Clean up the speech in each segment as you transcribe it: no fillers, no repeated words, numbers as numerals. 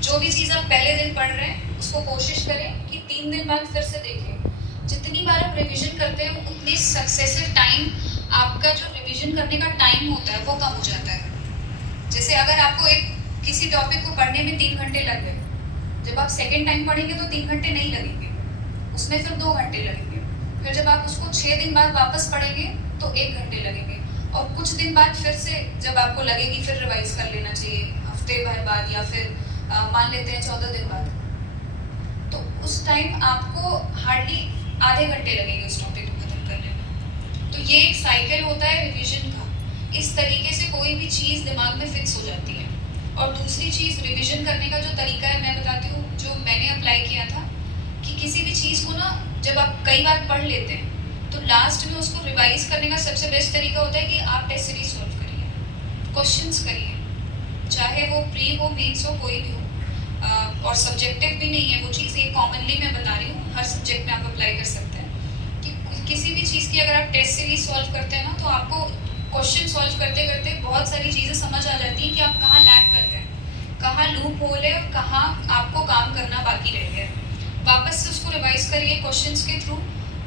जो भी चीज़ आप पहले दिन पढ़ रहे हैं उसको कोशिश करें कि 3 दिन बाद फिर से देखें। जितनी बार आप रिवीजन करते हैं उतनी सक्सेसिव टाइम, आपका जो रिवीजन करने का टाइम होता है वो कम हो जाता है। जैसे अगर आपको एक किसी टॉपिक को पढ़ने में 3 घंटे लग गए, जब आप सेकेंड टाइम पढ़ेंगे तो 3 घंटे नहीं लगेंगे, उसमें फिर 2 घंटे लगेंगे। फिर जब आप उसको 6 दिन बाद वापस पढ़ेंगे तो 1 घंटे लगेंगे, और कुछ दिन बाद फिर से जब आपको लगेगी फिर रिवाइज कर लेना चाहिए, हफ्ते भर बाद या फिर मान लेते हैं 14 दिन बाद, तो उस टाइम आपको हार्डली आधे घंटे लगेंगे उस टॉपिक को खत्म करने में। तो ये एक साइकिल होता है रिवीजन का। इस तरीके से कोई भी चीज़ दिमाग में फिक्स हो जाती है। और दूसरी चीज़ रिवीजन करने का जो तरीका है मैं बताती हूँ, जो मैंने अप्लाई किया था, कि किसी भी चीज़ को ना जब आप कई बार पढ़ लेते हैं तो लास्ट में उसको रिवाइज करने का सबसे बेस्ट तरीका होता है कि आप टेस्ट सीरीज सॉल्व करिए, क्वेश्चंस करिए, चाहे वो प्री हो, मेंस हो, कोई भी हो। और सब्जेक्टिव भी नहीं है वो चीज़, ये कॉमनली मैं बता रही हूँ, हर सब्जेक्ट में आप अप्लाई कर सकते हैं कि किसी भी चीज़ की अगर आप टेस्ट सीरीज सॉल्व करते हैं ना तो आपको क्वेश्चन सॉल्व करते करते बहुत सारी चीज़ें समझ आ जाती हैं कि आप कहाँ लैग कर रहे हैं, कहाँ लूप होल है और कहाँ आपको काम करना बाकी रह गया है। वापस से उसको रिवाइज करिए क्वेश्चंस के थ्रू,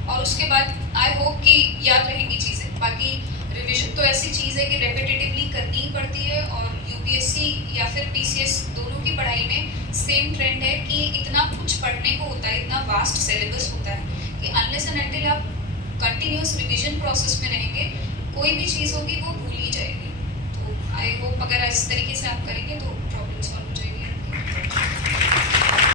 और उसके बाद आई होप कि याद रहेंगी चीज़ें। बाकी रिविजन तो ऐसी चीज़ है कि रेपिटेटिवली करनी ही पड़ती है, और यूपीएससी या फिर पीसीएस दोनों की पढ़ाई में सेम ट्रेंड है कि इतना कुछ पढ़ने को होता है, इतना वास्ट सिलेबस होता है कि अनलेस एंड अनटिल आप कंटिन्यूस रिविजन प्रोसेस में रहेंगे, कोई भी चीज़ होगी वो भूल ही जाएगी। तो आई होप अगर इस तरीके से आप करेंगे तो